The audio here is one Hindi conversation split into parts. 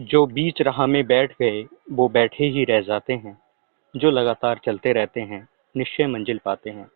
जो बीच राह में बैठ गए वो बैठे ही रह जाते हैं, जो लगातार चलते रहते हैं निश्चय मंजिल पाते हैं।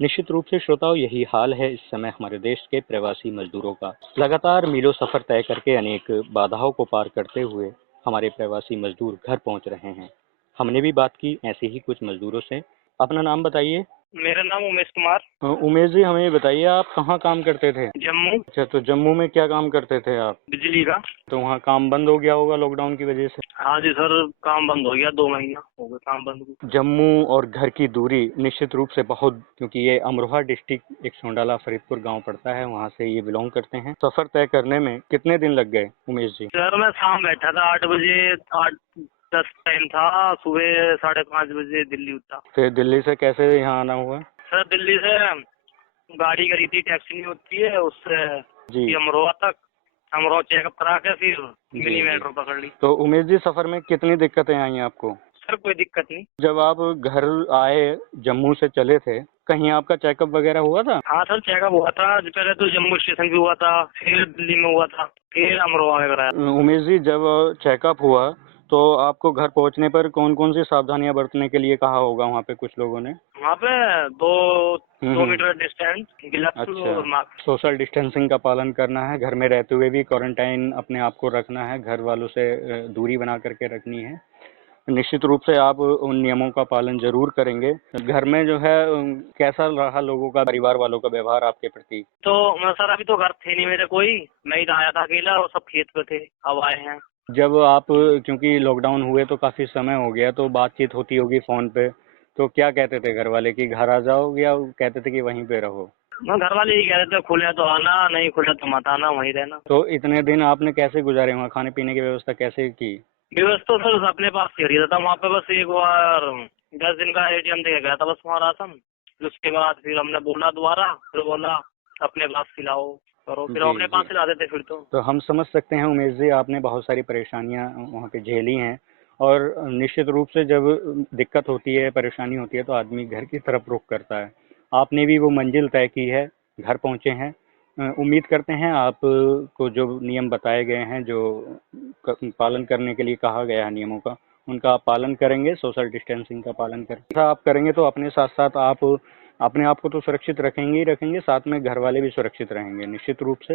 निश्चित रूप से श्रोताओं, यही हाल है इस समय हमारे देश के प्रवासी मजदूरों का। लगातार मीलों सफर तय करके अनेक बाधाओं को पार करते हुए हमारे प्रवासी मजदूर घर पहुंच रहे हैं। हमने भी बात की ऐसे ही कुछ मजदूरों से। अपना नाम बताइए। मेरा नाम उमेश कुमार। उमेश जी, हमें ये बताइए आप कहाँ काम करते थे? जम्मू। अच्छा, तो जम्मू में क्या काम करते थे आप? बिजली का। तो वहाँ काम बंद हो गया होगा लॉकडाउन की वजह से? हाँ जी सर, काम बंद हो गया, 2 महीना हो गया काम बंद हुए। जम्मू और घर की दूरी निश्चित रूप से बहुत, क्योंकि ये अमरोहा डिस्ट्रिक्ट एक सोंडाला फरीदपुर गांव पड़ता है, वहाँ से ये बिलोंग करते हैं। सफर तय करने में कितने दिन लग गए उमेश जी? सर मैं शाम बैठा था 8 बजे, 8:10 टाइम था, सुबह 5:30 बजे दिल्ली उतरा। फिर दिल्ली से कैसे यहाँ आना हुआ? सर दिल्ली से गाड़ी करी थी, टैक्सी नहीं होती है, उससे जी अमरोहा तक, अमरोहा चेकअप करा के फिर जी मिनी जी। मेट्रो पकड़ ली। तो उमेश जी, सफर में कितनी दिक्कतें आई आपको? सर कोई दिक्कत नहीं। जब आप घर आए, जम्मू से चले थे, कहीं आपका चेकअप वगैरह हुआ था? हाँ सर, चेकअप हुआ था। पहले तो जम्मू स्टेशन पे हुआ था, फिर दिल्ली में हुआ था, फिर अमरोहा में कराया। उमेश जी, जब चेकअप हुआ तो आपको घर पहुंचने पर कौन कौन सी सावधानियां बरतने के लिए कहा होगा वहाँ पे कुछ लोगों ने? वहाँ पे दो मीटर डिस्टेंस, ग्लव्स अच्छा, और मास्क। सोशल डिस्टेंसिंग का पालन करना है, घर में रहते हुए भी क्वारंटाइन अपने आप को रखना है, घर वालों से दूरी बना करके रखनी है। निश्चित रूप से आप उन नियमों का पालन जरूर करेंगे। घर में जो है कैसा रहा लोगों का, परिवार वालों का व्यवहार आपके प्रति? तो सर अभी तो घर थे नहीं मेरे कोई, मैं ही आया था अकेला और सब खेत पे थे, अब आए हैं। जब आप, क्योंकि लॉकडाउन हुए तो काफी समय हो गया, तो बातचीत होती होगी फोन पे, तो क्या कहते थे घर वाले कि घर आ जाओ, या कहते थे कि वहीं पे रहो? मैं घर वाले ही कह रहे थे, खुले तो आना, नहीं खुले तो मत आना, वहीं रहना। तो इतने दिन आपने कैसे गुजारे वहाँ, खाने पीने की व्यवस्था कैसे की? व्यवस्था सर अपने पास खरीदा था वहाँ पे, बस एक बार 10 दिन का ATM दे गया था बस वहाँ राशन। उसके बाद फिर हमने बोला दोबारा, फिर बोला अपने पास खिलाओ करो, फिर जी अपने जी। पास खिला देते फिर तो। तो हम समझ सकते हैं उमेश जी, आपने बहुत सारी परेशानियां वहाँ पे झेली हैं, और निश्चित रूप से जब दिक्कत होती है, परेशानी होती है, तो आदमी घर की तरफ रुख करता है। आपने भी वो मंजिल तय की है, घर पहुँचे हैं। उम्मीद करते हैं आप को जो नियम बताए गए हैं, जो पालन करने के लिए कहा गया है नियमों का, उनका आप पालन करेंगे, सोशल डिस्टेंसिंग का पालन करेंगे। ऐसा आप करेंगे तो अपने साथ साथ आप अपने आप को तो सुरक्षित रखेंगे ही रखेंगे, साथ में घर वाले भी सुरक्षित रहेंगे निश्चित रूप से।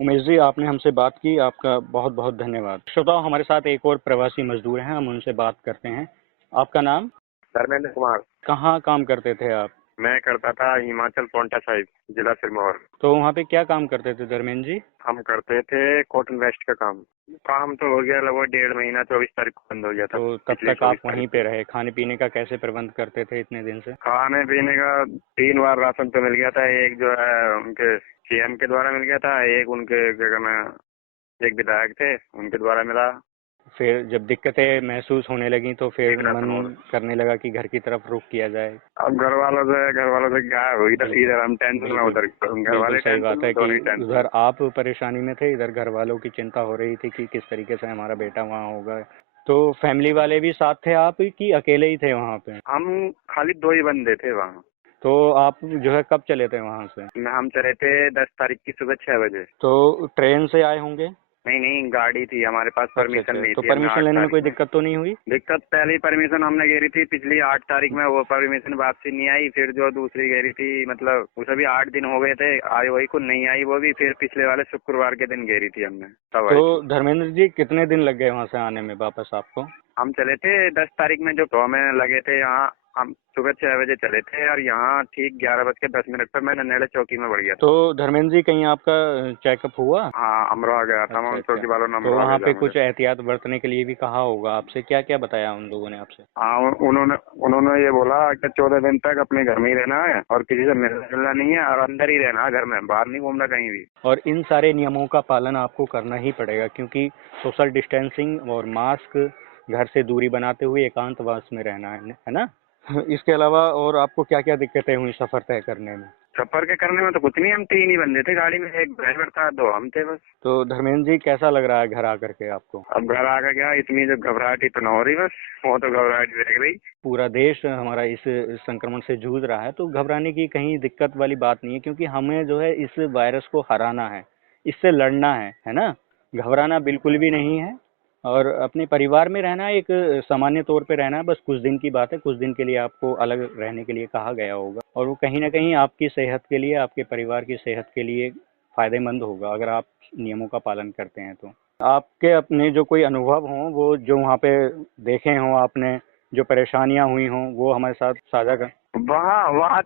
उमेश जी, आपने हमसे बात की, आपका बहुत बहुत धन्यवाद। श्रोताओं, हमारे साथ एक और प्रवासी मजदूर हैं, हम उनसे बात करते हैं। आपका नाम? धर्मेंद्र कुमार। कहाँ काम करते थे आप? मैं करता था हिमाचल पोंटा साहिब, जिला सिरमौर। तो वहाँ पे क्या काम करते थे धर्मेंद्र जी? हम करते थे कॉटन वेस्ट का काम। काम तो हो गया लगभग 1.5 महीना, 24 तारीख को बंद हो गया था। तो तब पिछले तक 24 आप वहीं तारीख पे को रहे, खाने पीने का कैसे प्रबंध करते थे इतने दिन से? खाने पीने का 3 बार राशन तो मिल गया था। एक जो है उनके CM के द्वारा मिल गया था, एक उनके क्या कहना, एक विधायक थे उनके द्वारा मिला। फिर जब दिक्कतें महसूस होने लगी तो फिर एक राशन और। मन करने लगा कि घर की तरफ रुख किया जाए। अब घर वालों से क्या है, इधर हम टेंशन में, उधर घर बिल्कुल वाले सही टेंशन बात में, है दोनों ही कि टेंशन। उधर आप परेशानी में थे, इधर घर वालों की चिंता हो रही थी कि किस तरीके से हमारा बेटा वहाँ होगा। तो फैमिली वाले भी साथ थे आप कि अकेले ही थे वहाँ पे? हम खाली 2 ही बंदे थे वहाँ। तो आप जो है कब चले थे वहाँ से? हम चले थे 10 तारीख की सुबह 6 बजे। तो ट्रेन से आए होंगे? नहीं नहीं, गाड़ी थी हमारे पास, अच्छा परमिशन अच्छा, ली तो थी हमने परमिशन 8 लेने में तारीख कोई में। दिक्कत तो नहीं हुई? दिक्कत पहली परमिशन हमने घेरी थी पिछली 8 तारीख में, वो परमिशन वापसी नहीं आई। फिर जो दूसरी घेरी थी, मतलब उसे भी 8 दिन हो गए थे, आई वही को नहीं आई वो भी, फिर पिछले वाले शुक्रवार के दिन घेरी थी हमने, तब आई तो थी। धर्मेंद्र जी, कितने दिन लग गए वहाँ से आने में वापस आपको? हम चले थे 10 तारीख में, जो तो हमें लगे थे यहाँ, हम सुबह 6 बजे चले थे और यहाँ ठीक 11:10 पर मैं नन्हेड़े चौकी में बढ़ गया था। तो धर्मेंद्र जी, कहीं आपका चेकअप हुआ? हाँ, अमरोहा गया था मैं, अच्छा उन अच्छा। चौकी वालों ने तो अमरोहा वहाँ भेजा पे मुझे। कुछ एहतियात बरतने के लिए भी कहा होगा आपसे, क्या क्या बताया उन लोगों ने आपसे? हाँ, उन्होंने उन्होंने ये बोला कि 14 दिन तक अपने घर में ही रहना है और किसी से मिलना जुलना नहीं है, और अंदर ही रहना है घर में, बाहर नहीं घूमना कहीं भी। और इन सारे नियमों का पालन आपको करना ही पड़ेगा, क्योंकि सोशल डिस्टेंसिंग और मास्क, घर से दूरी बनाते हुए एकांतवास में रहना है ना? इसके अलावा और आपको क्या क्या दिक्कतें हुई सफर तय करने में? सफर के करने में तो कुछ नहीं, हम 3 ही बंदे थे गाड़ी में, एक ड्राइवर था, 2 हम थे बस। तो धर्मेंद्र जी, कैसा लग रहा है घर आकर के आपको? अब घर आकर क्या, इतनी जो घबराहट तो न हो रही, बस वो तो घबराहट रह गई। पूरा देश हमारा इस संक्रमण से जूझ रहा है, तो घबराने की कहीं दिक्कत वाली बात नहीं है, क्योंकि हमें जो है इस वायरस को हराना है, इससे लड़ना है ना? घबराना बिल्कुल भी नहीं है। और अपने परिवार में रहना एक सामान्य तौर पे रहना है, बस कुछ दिन की बात है, कुछ दिन के लिए आपको अलग रहने के लिए कहा गया होगा और वो कहीं ना कहीं आपकी सेहत के लिए, आपके परिवार की सेहत के लिए फायदेमंद होगा अगर आप नियमों का पालन करते हैं तो। आपके अपने जो कोई अनुभव हों, वो जो वहाँ पे देखे हों आपने, जो परेशानियां हुई हों, वो हमारे साथ साझा कर। वहाँ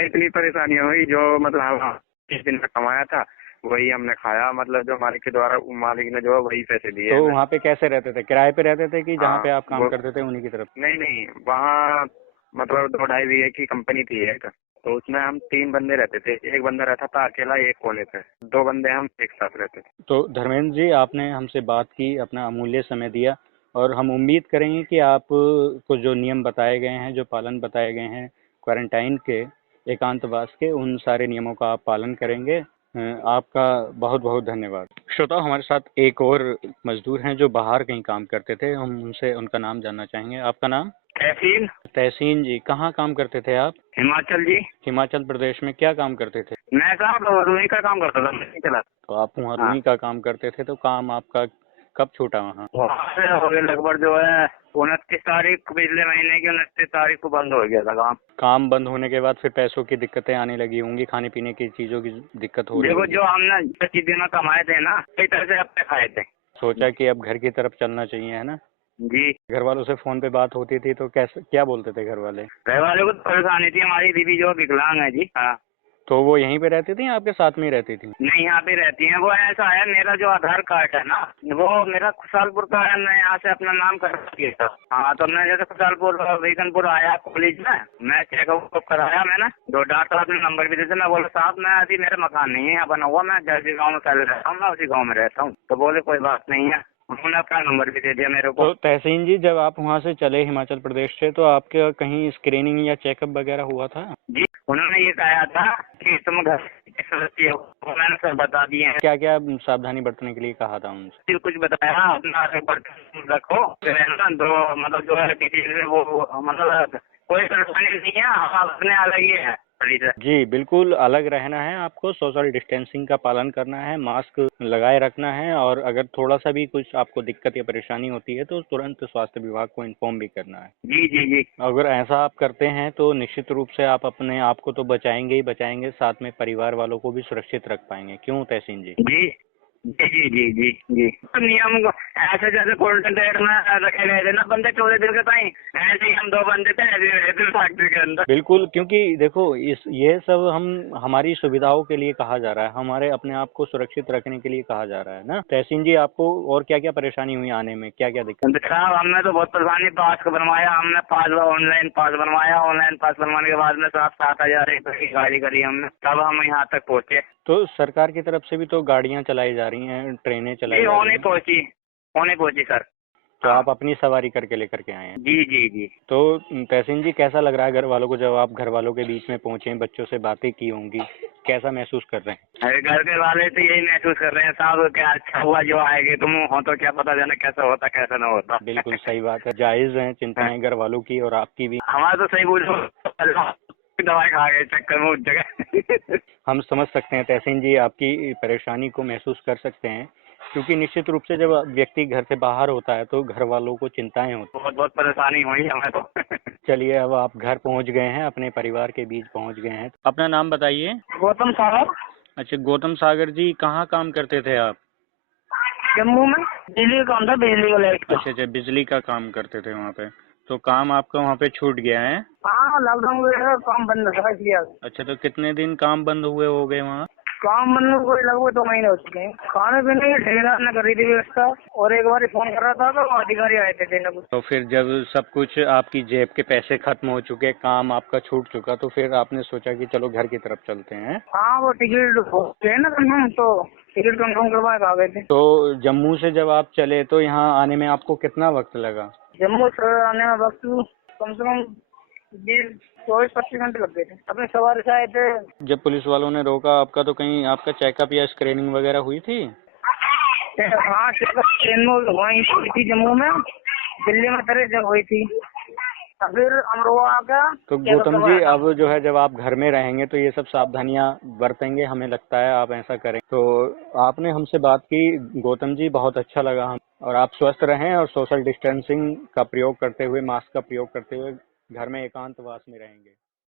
इतनी परेशानियां हुई, जो मतलब हम 30 दिन का कमाया था वही हमने खाया, मतलब जो मालिक के द्वारा मालिक ने जो है वही पैसे दिए तो हमें। वहाँ पे कैसे रहते थे, किराए पे रहते थे कि जहाँ पे आप काम वो करते थे उन्हीं की तरफ? नहीं, वहाँ मतलब 2-2.5 बीघे की कंपनी थी एक, तो उसमें हम 3 बंदे रहते थे। एक बंदा रहता था अकेला एक कोने पे, 2 बंदे हम एक साथ रहते थे। तो धर्मेंद्र जी, आपने हमसे बात की, अपना अमूल्य समय दिया और हम उम्मीद करेंगे कि आप को जो नियम बताए गए हैं, जो पालन बताए गए हैं क्वारंटाइन के, एकांतवास के, उन सारे नियमों का आप पालन करेंगे। आपका बहुत बहुत धन्यवाद। श्रोताओ, हमारे साथ एक और मजदूर हैं जो बाहर कहीं काम करते थे, हम उनसे उनका नाम जानना चाहेंगे। आपका नाम? तहसील तहसीन जी, कहाँ काम करते थे आप? हिमाचल जी। हिमाचल प्रदेश में क्या काम करते थे? मैं साहब रुई का काम करता था, नहीं चला। तो आप वहाँ हाँ। रुई का काम करते थे, तो काम आपका कब छूटा वहाँ? वहाँ से हो गया लगभग जो है 29 तारीख, पिछले महीने की 29 तारीख को बंद हो गया था काम। काम बंद होने के बाद फिर पैसों की दिक्कतें आने लगी होंगी, खाने पीने की चीजों की दिक्कत हो रही देखो, होगी। जो हमने 25 दिन में कमाए थे ना, कई तरह से अपने खाए थे। सोचा कि अब घर की तरफ चलना चाहिए, है ना? जी। घर वालों से फोन पे बात होती थी तो कैसे, क्या बोलते थे घर वाले? घर वाले को परेशानी थी, हमारी दीदी जो विकलांग है जी। हाँ। तो वो यहीं पे रहती थी या आपके साथ में ही रहती थी? नहीं, यहाँ पे रहती हैं। वो ऐसा है, मेरा जो आधार कार्ड है ना, वो मेरा खुशालपुर का है। मैं यहाँ से अपना नाम कर दिया था। हाँ, तो मैं जैसे खुशालपुर वीकनपुर आया कॉलेज में, मैं चेकअप कराया मैंने। 2 डॉक्टर अपने नंबर भी देते। मैं बोला साहब, मैं अभी मेरा मकान नहीं है यहाँ बना हुआ, मैं जैसे गाँव में पहले रहता हूँ, मैं उसी गाँव में रहता हूँ। तो बोले कोई बात नहीं है। उन्होंने अपना नंबर भी दे दिया मेरे को। तो तहसीन जी, जब आप वहाँ से चले हिमाचल प्रदेश से, तो आपके कहीं स्क्रीनिंग या चेकअप वगैरह हुआ था? जी, उन्होंने ये कहा था कि तुम घर के सदस्य हो, तो मैंने सब बता दिए हैं। क्या क्या सावधानी बरतने के लिए कहा था उनसे? फिर कुछ बताया, अपना बर्तन रखो, फिर है ना, दो मतलब जो है किसी से वो मतलब कोई परेशानी नहीं है, हम अपने अलग ही है। जी बिल्कुल, अलग रहना है आपको, सोशल डिस्टेंसिंग का पालन करना है, मास्क लगाए रखना है और अगर थोड़ा सा भी कुछ आपको दिक्कत या परेशानी होती है तो तुरंत स्वास्थ्य विभाग को इन्फॉर्म भी करना है। जी जी जी। अगर ऐसा आप करते हैं तो निश्चित रूप से आप अपने आप को तो बचाएंगे ही बचाएंगे, साथ में परिवार वालों को भी सुरक्षित रख पाएंगे। क्यों तहसीन जी? जी जी जी जी जी जी। नियम ऐसे जैसे कोल्ड डेट में रखे गए थे ना बंदे 14 दिन के टाइम, ऐसे ही हम 2 बंदे थे, ऐसे रहे थे फैक्ट्री के अंदर। बिल्कुल, क्योंकि देखो ये सब हम हमारी सुविधाओं के लिए कहा जा रहा है, हमारे अपने आप को सुरक्षित रखने के लिए कहा जा रहा है ना। तहसीन जी, आपको और क्या क्या परेशानी हुई आने में, क्या क्या दिक्कत? साहब, हमने तो बहुत परेशानी, पास को बनवाया हमने, पास ऑनलाइन पास बनवाया। ऑनलाइन पास बनवाने के बाद में 7,000 रुपये की गाड़ी करी हमने, तब हम यहाँ तक पहुँचे। तो सरकार की तरफ से भी तो गाड़ियां चलाई जा रही हैं, ट्रेनें चलाई जा रही हैं। होने पहुँची सर। तो आप अपनी सवारी करके लेकर के आए हैं? जी जी जी। तो तहसीन जी, कैसा लग रहा है घर वालों को, जब आप घर वालों के बीच में पहुंचे, बच्चों से बातें की होंगी, कैसा महसूस कर रहे हैं? अरे घर के वाले तो यही महसूस कर रहे हैं साहब, क्या अच्छा हुआ जो आएंगे, तुम हो तो क्या पता जाना कैसा होता कैसा ना होता। बिल्कुल सही बात है, जायज है चिंताएं घर वालों की और आपकी भी। हमारा तो सही बोलो, दवाई खा गए चक्कर में उस जगह। हम समझ सकते हैं तहसीन जी, आपकी परेशानी को महसूस कर सकते हैं, क्योंकि निश्चित रूप से जब व्यक्ति घर से बाहर होता है तो घर वालों को चिंताएं होती बहुत बहुत परेशानी हुई हमें तो। चलिए, अब आप घर पहुंच गए हैं, अपने परिवार के बीच पहुंच गए हैं। अपना नाम बताइए। गौतम साहब। अच्छा, गौतम सागर जी, कहाँ काम करते थे आप? जम्मू में बिजली का काम था, बिजली का लाइट का। अच्छा, बिजली का काम करते थे वहाँ पे, तो काम आपका वहाँ पे छूट गया है? हाँ, लॉकडाउन वगैरह काम बंद था इसलिए। अच्छा, तो कितने दिन काम बंद हुए हो गए वहाँ? काम बंद में कोई लगभग 2 महीने हो चुके हैं। खाने पीने की ठेकेदार ने करी थी व्यवस्था, और एक बार फोन कर रहा था तो अधिकारी आए थे देने कुछ। तो फिर जब सब कुछ आपकी जेब के पैसे खत्म हो चुके, काम आपका छूट चुका, तो फिर आपने सोचा कि चलो घर की तरफ चलते हैं? हाँ, वो टिकट है ना कंफर्म, तो टिकट कंफर्म करवा के आ गए थे। तो जम्मू से जब आप चले तो यहाँ आने में आपको कितना वक्त लगा? जम्मू से आने में वक्त कम से कम 24-25 घंटे लग गए थे। अपने सवारी से आए थे। जब पुलिस वालों ने रोका आपका, तो कहीं आपका चेकअप या स्क्रीनिंग वगैरह हुई थी? हाँ, ट्रेन में वहीं हुई थी जम्मू में, दिल्ली में तरह जब हुई थी, फिर अमरोहा आ गया। तो गौतम जी, अब जो है जब आप घर में रहेंगे तो ये सब सावधानियां बरतेंगे, हमें लगता है आप ऐसा करें। तो आपने हमसे बात की गौतम जी, बहुत अच्छा लगा हम और आप स्वस्थ रहें और सोशल डिस्टेंसिंग का प्रयोग करते हुए, मास्क का प्रयोग करते हुए घर में एकांतवास में रहेंगे।